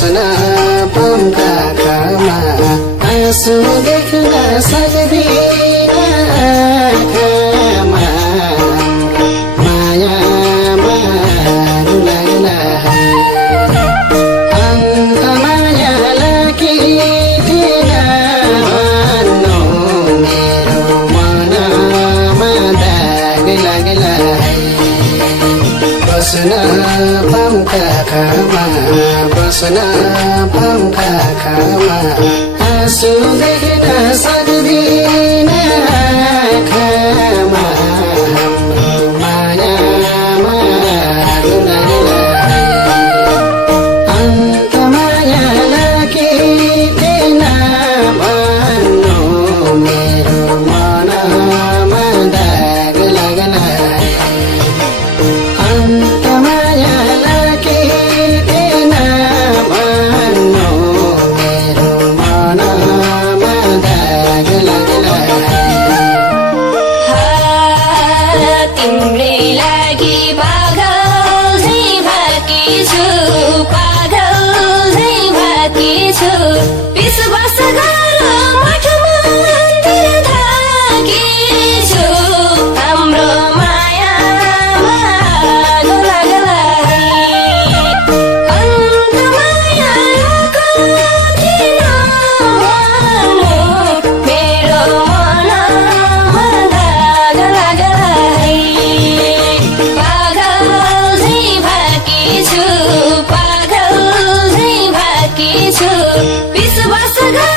बस्न पम्का खामा आँसु देख्न सक्दिन आँखामा मायामा लाग्ला अन्त माया लागिदिन भन्नु मेरो मनमा दाग लाग्ला बस्न पम्का खामा बस्न पम्का खामा आँसु देख्न सक्दिन आँखामा हाम्रो मायामा लाग्ला अन्त माया लागिदिन भन्नु मेरो मनमा दाग लाग्ला अन्त माया लागिदिन भन्नु मेरो मनमा दाग लाग्ला तिम्रै लागि पागल झै भाकी छु विश्वास गर मठमा तिर थाकेछु हाम्रो मायामा लाग्ला अन्त माया लाग्दिन भन्नु मेरो मनमा दाग लाग्ला पागल झै भाकी छु विश्वास गर